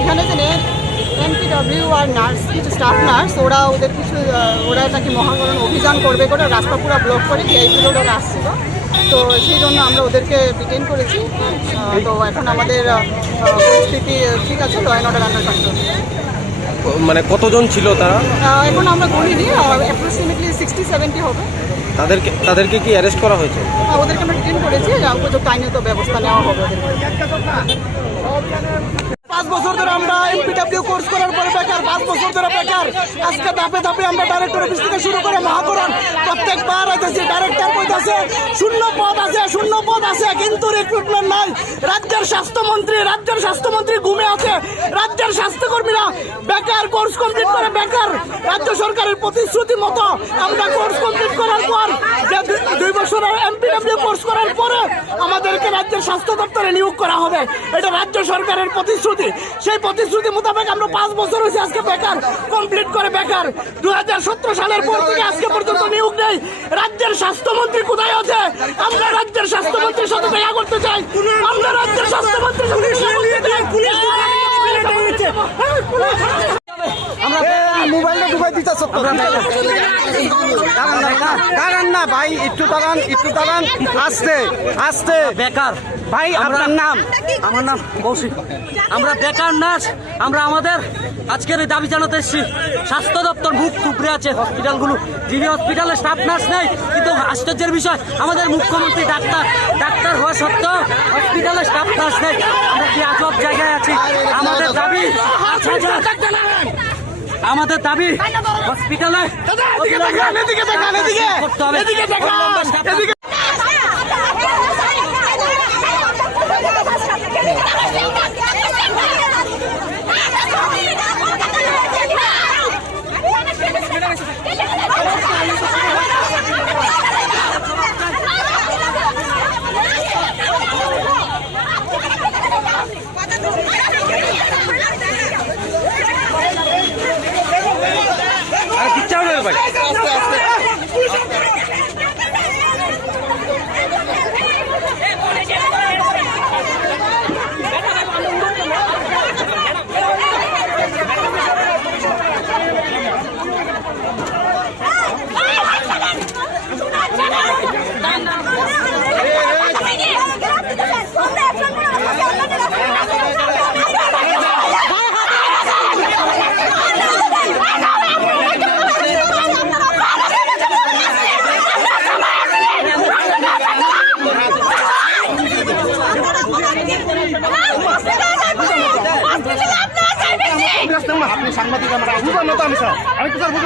এখানে যে এনপিডব্লিউ আর নার্স কিছু স্টাফ নার্স ওরা নাকি মহাকরণ অভিযান করবে করে রাস্তা পুরো ব্লক করে ভিআইপি রোড ওরা আসছিল। তো সেই জন্য আমরা ওদেরকে ডিটেইন করেছি। তো এখন আমাদের পরিস্থিতি ঠিক আছে, law and order under control. মানে কতজন ছিল তারা? এখন আমরা গণিনি, অ্যাপ্রক্সিমেটলি 60-70 হবে। তাদেরকে কি অ্যারেস্ট করা হয়েছে? ওদেরকে আমরা ডিটেইন করেছি, উপযুক্ত আইনত ব্যবস্থা নেওয়া হবে। 5 বছর ধরে আমরা এমপিডব্লিউ কোর্স করার পরে বেকার, 5 বছর ধরে বেকার। আজকে ধাপে ধাপে আমরা ডাইরেক্টর অফিস থেকে শুরু করে মহাকরণ প্রত্যেকবার আইতেছি, ডাইরেক্টর কইতাছে শূন্য পদ আছে কিন্তু রিক্রুটমেন্ট নাই। রাজ্যের স্বাস্থ্যমন্ত্রী ঘুমে আছে, রাজ্যের স্বাস্থ্যকর্মীরা বেকার, কোর্স কমপ্লিট করে বেকার। রাজ্য সরকারের প্রতিশ্রুতি মতো আমরা কোর্স কমপ্লিট করার পর যে 2 বছরের এমপিডব্লিউ কোর্স করার পরে আমাদেরকে রাজ্যের স্বাস্থ্য দপ্তরে নিয়োগ করা হবে, এটা রাজ্য সরকারের প্রতিশ্রুতি। সেই প্রতিশ্রুতি মোতাবেক আমরা 5 বছর হয়েছে আজকে বেকার, কমপ্লিট করে বেকার। 2017 সালের পর থেকে আজকে পর্যন্ত নিয়োগ নেই। রাজ্যের স্বাস্থ্যমন্ত্রী কোথায় আছে? আমরা রাজ্যের স্বাস্থ্যমন্ত্রীর সাথে দেখা করতে চাই। আমরা রাজ্যের স্বাস্থ্যমন্ত্রীর সাথে দেখা করতে চাই। মোবাইলটা ঢুকাই দিতেছ দাঁড়ান না ভাই, একটু দাঁড়ান আস্তে বেকার ভাই। আপনার নাম? আমার নাম কৌশিক। আমরা বেকার নার্স, আমরা আমাদের আজকের এই দাবি জানাতে এসেছি। স্বাস্থ্য দপ্তর মুখ থুবড়ে আছে হসপিটালগুলো, যিনি হসপিটালে স্টাফ নার্স নেই। কিন্তু আশ্চর্যের বিষয়, আমাদের মুখ্যমন্ত্রী ডাক্তার হওয়া সত্ত্বেও হসপিটালে স্টাফ নার্স নেই। আমরা কি আজব জায়গায় আছি? আমাদের দাবি হসপিটালে করতে হবে। আপনি সাংবাদিক, আমরা বুঝলাম না তো আমি স্যার, আমি তো স্যার বুঝলাম।